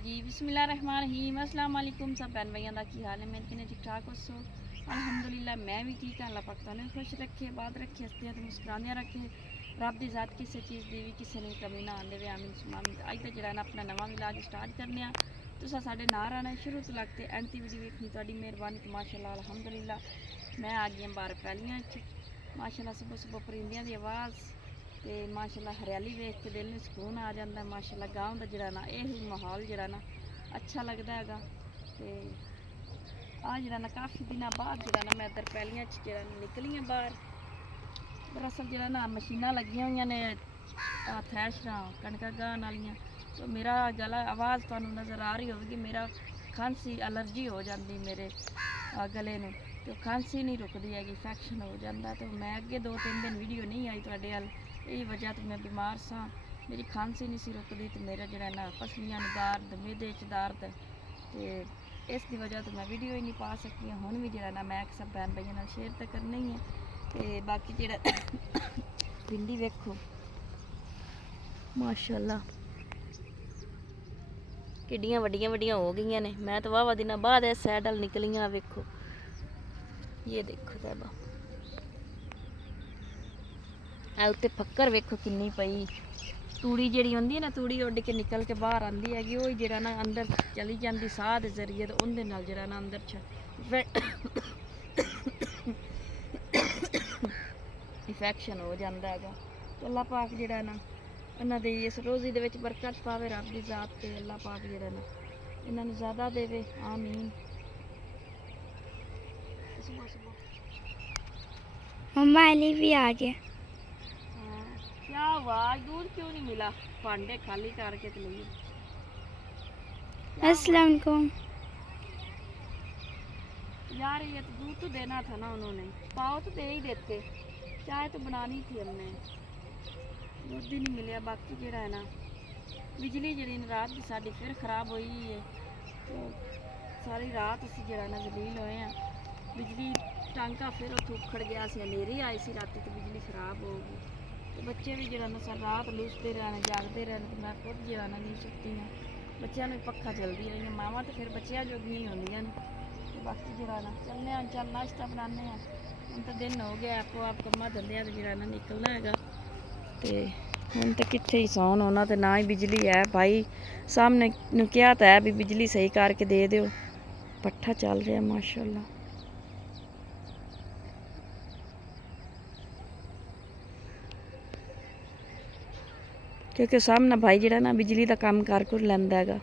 जी बिस्मिल्लाहिर्रहमानिर्रहीम अस्सलाम वालेकुम सब बहन भाइयों का की हाल है। मेरे किने ठीक ठाक हो सो अल्हम्दुलिल्लाह मैं भी ठीक हाँ। अल्लाह पाक तुहानू खुश रखे, बात रखे, हस्तियां तो मुस्कुरांदियां रखे। रब दी ज़ात किसी चीज़ की भी किसी ने कमी ना आने देवे। आमीन सुमामीन। अज तक जरा अपना नवा विलाग स्टार्ट करने तुसा साडे नाल रहना शुरू तो लगते एंड ती वीडियो वेखनी तुहाडी मेहरबानी। तो माशाअल्लाह अल्हम्दुलिल्लाह मैं आ गई बाहर पैलियां माशाअल्लाह। सुबह सुबह परिंदियां दी आवाज़ तो माशाअल्लाह हरियाली वेख के दिल में सुकून आ जाता है। माशाअल्लाह गाँव का जरा ना यही माहौल जरा ना अच्छा लगता है। तो आ जरा ना काफ़ी दिन बाद जरा ना मैं इधर पैलियां जरा निकली हाँ बाहर। दरअसल जरा ना मशीनां लगियां हुई ने थ्रैशर कणक गाहन वालियां। तो मेरा गला आवाज़ तुहानू नज़र आ रही होगी। मेरा खांसी एलर्जी हो जाती मेरे गले में। तो खांसी नहीं रुकती है, इन्फैक्शन हो जाता। तो मैं अगे 2-3 दिन वीडियो नहीं आई तुहाडे अल, यही वजह तो मैं बीमार सा, मेरी खांसी नहीं सी रुकती। तो मेरा जरा ना पसलियां दर्द, मेदे च दर्द, तो इसकी वजह तो मैं वीडियो ही नहीं पा सकी। हुण भी जरा ना मैं सब बहन भाइयों नाल शेयर तो करना ही है। तो बाकी जरा भिंडी वेखो माशाअल्लाह किड्डियां वड्डियां वड्डियां हो गई ने। मैं तो वाहवा दिन बाद इस साइड अल निकली हाँ। वेखो ये देखो तैबा उत्ते फक्कर वेखो किन्नी पई। तूड़ी जी होंगी ना, तूड़ी उड़ के निकल के बाहर आती हैगी, वो जरा ना अंदर चली जाती साह के जरिए। तो उनके नाल जरा ना अंदर इन्फैक्शन हो जाता है। तो अल्लाह पाक जरा ना इन्हों की इस रोज़ी के बरकत पावे। रब की ज़ात से अल्लाह पाक जरा ना इन्हों ज़्यादा देवे। आमीन। मम्मा अली भी आ गया। क्या हुआ आज दूध क्यों नहीं मिला? भांडे खाली करके तो लिए। अस्सलाम वालेकुम। यार ये तो दूध तो देना था ना उन्होंने, पाओ तो दे ही देते। चाय तो बनानी थी हमने, दूध ही नहीं मिले। बाकी जरा है ना बिजली जी रात की साड़ी फिर खराब हुई है। तो सारी रात असी जरा ना जलील होए हैं। बिजली टांका फिर उत उखड़ गया, हनेरी आई सी रात। तो बिजली खराब हो गई। तो बच्चे भी जरा ना सारी रात लूसते रहने, जागते रहने। तो मैं खुद जरा ना नहीं सुती हाँ। बच्चों में पक्खा चलती रही है, मावां तो फिर बच्चों जोगी ही होंदियां ने। तो बाकी जरा ना चलने चल नाश्ता बनाने हम तो दिन हो गया आपो आप कम्मा धंदियां तो जरा ना निकलना है। तो हम तो कितने ही सौन होना, तो ना ही बिजली है भाई। सामने क्या तो है भी बिजली सही करके दे दो। पट्ठा चल रहा है माशाअल्लाह। क्योंकि सामने भाई जरा ना बिजली का काम कर लैंदा है।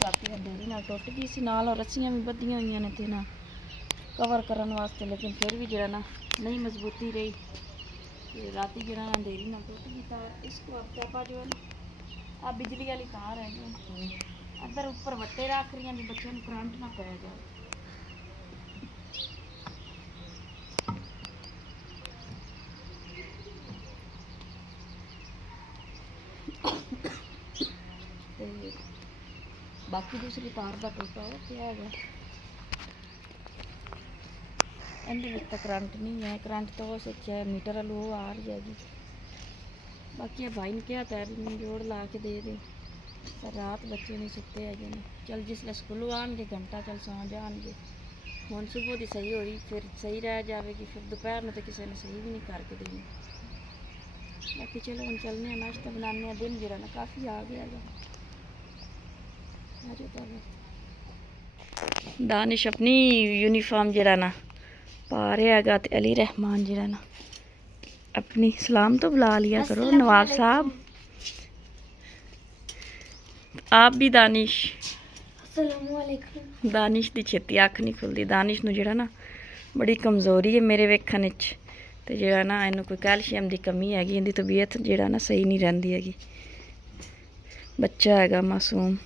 ਕਾਫੀ ਰਾਤੀ ਅੰਧੇਰੀ ਨਾਲ ਟੁੱਟ ਗਈ ਸੀ ਨਾਲ, ਔਰ ਰੱਸੀਆਂ ਵੀ ਬੱਧੀਆਂ ਹੋਈਆਂ ਨੇ ਤੇ ਨਾ कवर करने वास्ते, लेकिन फिर भी जरा ना नहीं मजबूती रही। राती जरा ना अंधेरी ना टूट गई तार। इसको अब पापा जो है ना अब बिजली वाली तार है जो अदर ऊपर वट्टे रख रही हैं भी बच्चों को करंट ना पै जाए। बाकी दूसरी तार का टूटा है क्या है ਇਹਦੇ ਵਿੱਚ ਤਾਂ ਕਰੰਟ ਨਹੀਂ ਹੈ, ਕਰੰਟ ਤਾਂ ਉਹ ਸੱਚਾ ਮੀਟਰ ਵਾਲੂ ਉਹ ਆ ਰਹੀ ਹੈਗੀ। ਬਾਕੀ ਇਹ ਭਾਈ ਨੇ ਕਿਹਾ ਤਾਂ ਮੈਨੂੰ ਜੋੜ ਲਾ ਕੇ ਦੇ ਦੇ, ਪਰ ਰਾਤ ਬੱਚੇ ਨਹੀਂ ਸੁੱਤੇ ਹੈਗੇ ਨੇ। ਚੱਲ ਜਿਸਲੇ ਸਕੂਲੋਂ ਆਉਣਗੇ ਘੰਟਾ ਚੱਲ ਸੌਂ ਜਾਣਗੇ। ਹੁਣ ਸੁਬਹ ਦੀ ਸਹੀ ਹੋਈ ਫਿਰ ਸਹੀ ਰਹਿ ਜਾਵੇਗੀ, ਫਿਰ ਦੁਪਹਿਰ ਨੂੰ ਤਾਂ ਕਿਸੇ ਨੇ ਸਹੀ ਵੀ ਨਹੀਂ ਕਰਕੇ ਦੇਣੀ। ਬਾਕੀ ਚਲੋ ਹੁਣ ਚੱਲਦੇ ਹਾਂ, ਨਾਸ਼ਤਾ ਬਣਾਉਂਦੇ ਹਾਂ। ਦਿਨ ਜਿਹੜਾ ਨਾ ਕਾਫੀ ਆ ਗਿਆ ਹੈਗਾ। दानिश अपनी यूनीफॉर्म जरा ना पा रहा हैगा ते अली रहमान जरा ना अपनी सलाम तो बुला लिया करो नवाब साहब। आप भी दानिश अस्सलामुअलैकुम। दानिश दी छेती अख नहीं खुलती। दानिश नूं जेड़ा ना बड़ी कमज़ोरी है मेरे वेखण विच, ते जेड़ा ना इहनूं कोई कैल्शियम दी कमी हैगी। इहदी तबीयत जेड़ा ना सही नहीं रहिंदी हैगी। बच्चा हैगा मासूम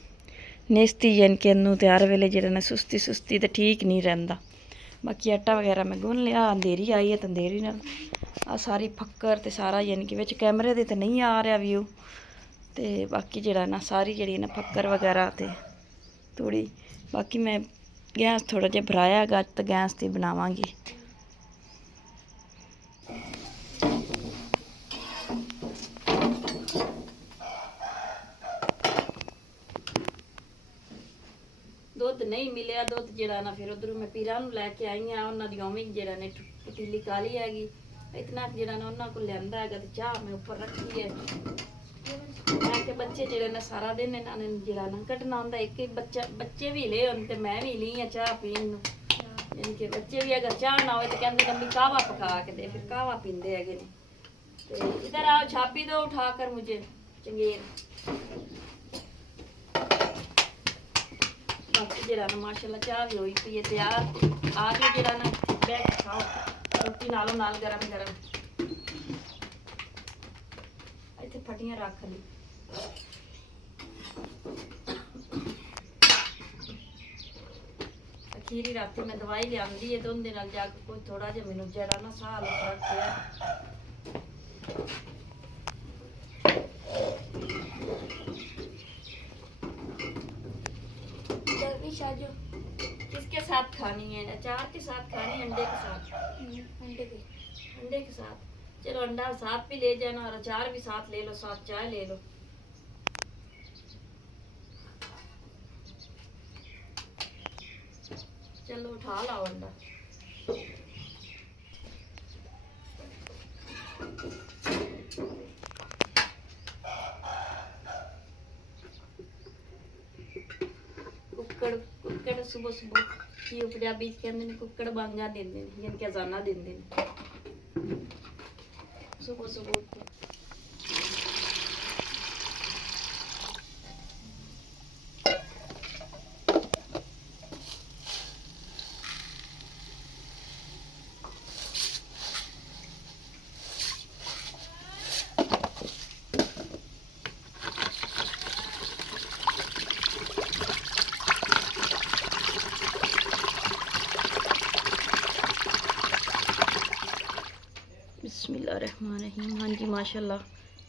नेस्ती यानी कि इनू तो हर वेले जेड़ा ना सुस्ती सुस्ती तो ठीक नहीं रहिंदा। बाकी आटा वगैरह मैं गुन लिया। अंधेरी आई है तो अंधेरी नाल आ सारी फक्कर ते सारा यानी कि विच कैमरे दे ते नहीं आ रहा व्यू, ते बाकी जेड़ा ना सारी जेड़ी ना फक्कर वगैरह ते थोड़ी बाकी मैं गैस थोड़ा जिहा भराया गा तो गैस ते बनावांगी। दुध नहीं मिलिया, दुध जेड़ा ना फिर उधरों मैं पीरा नूं लैके आई हाँ। उन्हां दी उवें ही जेड़ा ने पतीली काली हैगी, इतना जेड़ा ना उन्हां कोल लिआंदा हैगा ते चाह मैं उपर रखी है। मैं के बच्चे जेड़े ने सारा दिन इन्हां ने जेड़ा ना कड्ढना हुंदा। एक एक बच्चा बच्चे भी ले हुण ते मैं भी ली चाह पीण नूं। इनके बच्चे भी अगर चाह ना होए तो कहंदे मम्मी कहवा पका के दे, फिर कहवा पींदे हैगे ने। ते इधर आओ छापी दो उठा कर मुझे चंगेर। बाकी जेड़ा ना माशाल्लाह चाह भी होई पई है तैयार। आ के जेड़ा ना बैठ के खाओ रोटी नालों नाल गरम गरम। इत्थे फटियां रख ली। अखीरी राती मैं दवाई लियांदी है तो उनदे नाल जाके कोई थोड़ा जिहा मैनूं जेड़ा ना साह दा फर्क पिया। शाजो किसके साथ खानी है? अचार के साथ खानी है, अंडे के साथ? अंडे के साथ। चलो अंडा साथ भी ले जाना और अचार भी साथ ले लो, साथ चाय ले लो। चलो उठा लाओ अंडा। कुक्कड़ सुबह सुबह की पंजाबी कहते हैं कुक्कड़ बांगा देंदे ने, यानी कि अजाना देंदे ने सुबह सुबह उठ के। बिस्मिल्लाहिर्रहमानिर्रहीम। हाँ जी माशाल्लाह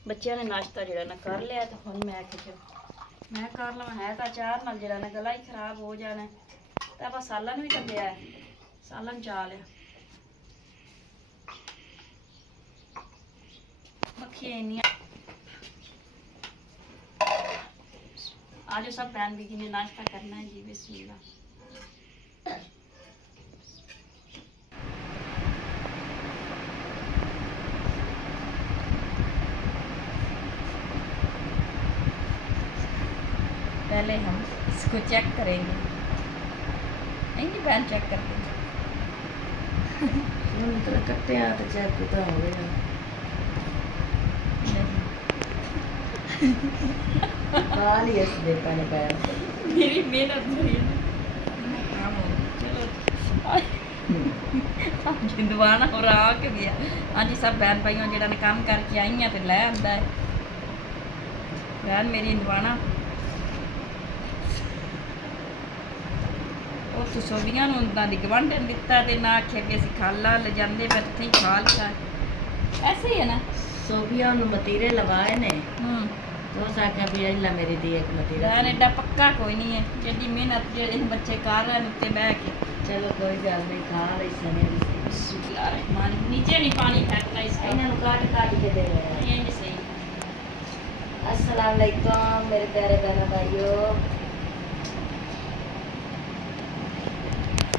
बच्चों ने नाश्ता जरा ना कर लिया। तो हम मैं मैं कर लवां है तो अचार नाल जरा ना गला ही खराब हो जाना है। तो आप सालन भी तो लिया है, सालन चा लिया। मक्खियां इन्नियां आज सब बहन भी ने नाश्ता करना है जी। बिस्मिल्लाह। पहले हम इसको चेक करेंगे। नहीं बहन चेक करते हैं कट्टे तो चेक तो हो गया। काल ही इस दे पैने पैर मेरी मेहनत हुई है ना काम हो चलो जिंदवाना हो रहा के गया हाँ जी सब बहन भाइयों जेड़ा ने काम करके आई हैं तो लै आंदा है बहन मेरी इंदवाना ਉਹ ਸੋਭੀਆਂ ਨੂੰ ਉਦਾਂ ਦੀ ਗਵਾਂਢਣ ਦਿੱਤਾ ਤੇ ਨਾ ਆਖਿਆ ਵੀ ਅਸੀਂ ਖਾਲਾ ਲੈ ਜਾਂਦੇ ਪਰ ਇੱਥੇ ਹੀ ਖਾ ਲਿਆ ਐਸੇ ਹੀ ਹੈ ਨਾ सोफिया ਨੂੰ ਮਤੀਰੇ ਲਵਾਏ ਨੇ ਹੂੰ ਉਹ ਸਾਕਿਆ ਵੀ ਅੱਲਾ ਮੇਰੀ ਦੀ ਇੱਕ ਮਤੀਰਾ ਬਹਿਨ ਐਡਾ ਪੱਕਾ ਕੋਈ ਨਹੀਂ ਹੈ ਜਿਹਦੀ ਮਿਹਨਤ ਜਿਹੜੇ ਬੱਚੇ ਕਰ ਰਹੇ ਨੇ ਉੱਤੇ ਬਹਿ ਕੇ ਚਲੋ ਕੋਈ ਗੱਲ ਨਹੀਂ ਖਾ ਲਈ ਸਨੇ ਵੀ बिस्मिल्लाहिर्रहमान नीचे नहीं पानी फेंकना इसका ਇਹਨਾਂ ਨੂੰ ਕਾਟ ਕਾਟ ਕੇ ਦੇ ਰਹੇ ये नहीं सही अस्सलाम वालेकुम मेरे प्यारे बहनों भाइयों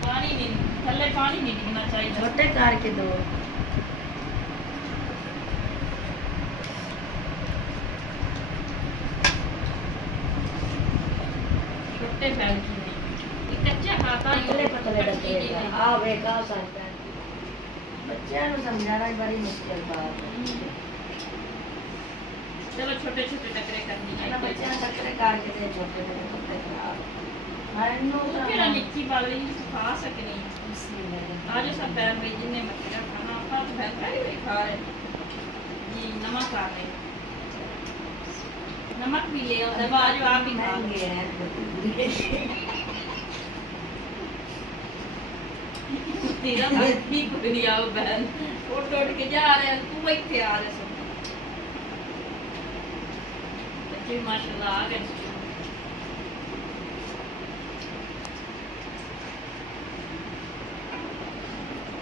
पानी नहीं थल्ले पानी नहीं गिरना चाहिए छोटे करके दो छोटे फैल की नहीं ये कच्चा खाता पतले पतले डब्बे आ बेका सकता है बच्चों को समझाना बड़ी मुश्किल बात है चलो छोटे छोटे टकरे करनी ना चाहिए बच्चे टकरे काट के दे छोटे छोटे पत्ते खराब हरनो केड़ा निक्की वाली खा सकनी आज सब बहन भाई जिन्हें मछलियां खाना आपका तो बहन भाई भी खा रहे जी नमक खा रहे नमक भी ले और दबा जो आप ही खा महंगे हैं तेरा भी कोई नहीं आओ बहन उठ उठ के जा रहे हैं तू इतने आ रहे सब बच्चे माशाल्लाह आ गए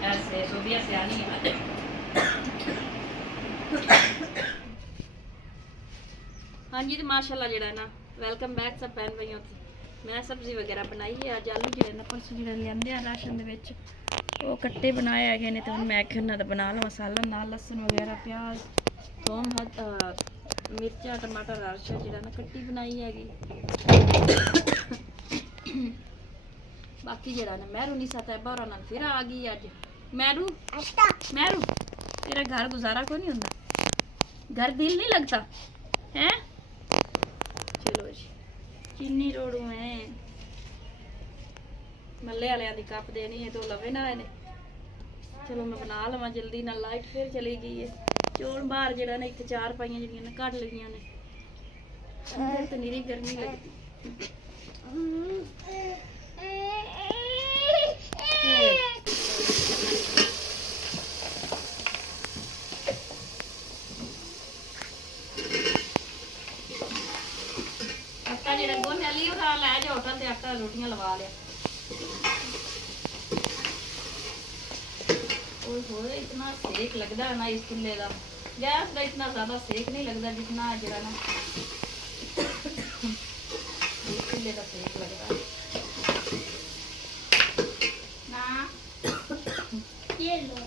ऐसे सोबिया से आनी है हाँ जी तो माशाल्लाह जेड़ा ना वेलकम बैक सब भैन भाइयों मैं सब्जी वगैरह बनाई है अज आलू जेड़े ना परसों जेड़े लियांदे आ राशन दे विच ਉਹ ਕੱਟੇ ਬਣਾਏ ਹੈਗੇ ਨੇ ਤੇ ਹੁਣ ਮੈਂ ਆਖਿਆ ਉਹਨਾਂ ਦਾ ਬਣਾ ਲਵਾਂ ਮਸਾਲਾ ਨਾਲ ਲਸਣ ਵਗੈਰਾ ਪਿਆਜ਼ ਥੋਮ ਮਿਰਚਾਂ ਟਮਾਟਰ ਰਸਾ ਜਿਹੜਾ ਨਾ ਕੱਟੀ ਬਣਾਈ ਹੈਗੀ ਬਾਕੀ ਜਿਹੜਾ ਨਾ ਮਹਿਰੂ ਨਹੀਂ ਸਾਤਾ ਬਾਹਰਾਂ ਨਾਲ ਫਿਰ ਆ ਗਈ ਅੱਜ ਮਹਿਰੂ ਮਹਿਰੂ तेरा घर गुजारा को नहीं होता घर दिल नहीं लगता है चलो जी चीनी रोड़ू है मल्ले वाले दी कप देनी है तो लवे ना ने चलो मैं बना लवा जल्दी ना लाइट फिर चली गई है चौल बाहर जरा ने इतने चार पाइयां जड़ियां ने कट लगियां ने अंदर तो निरी गर्मी लगती आटा जेड़ा गोने ली उठा लै जा होटल ते आटा रोटियां लवा लिया ओए होए इतना सेक लगता है ना इस चूल्हे का गैस का इतना ज्यादा सेक नहीं लगता जितना जरा ना इस चूल्हे का सेक लगता है ना ये लो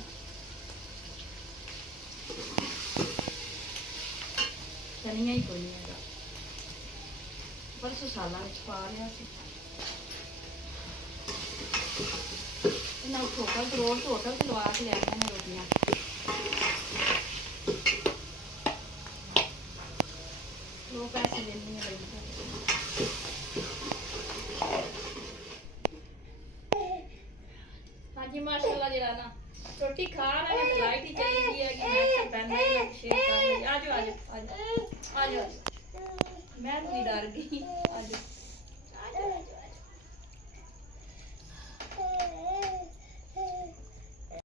धनिया ही कोई नहीं है परसों साला में पा लिया ना होटल तो रोड तो होटल से लवा के लिया मैंने रोटियां वो पैसे देनी है हाँ जी माशाल्लाह जरा ना रोटी खा रहे हैं तो लाइट ही चली गई है कि मैं सब पहन शेयर कर ली आ जाओ आ जाओ आ जाओ आ जाओ मैं भी डर गई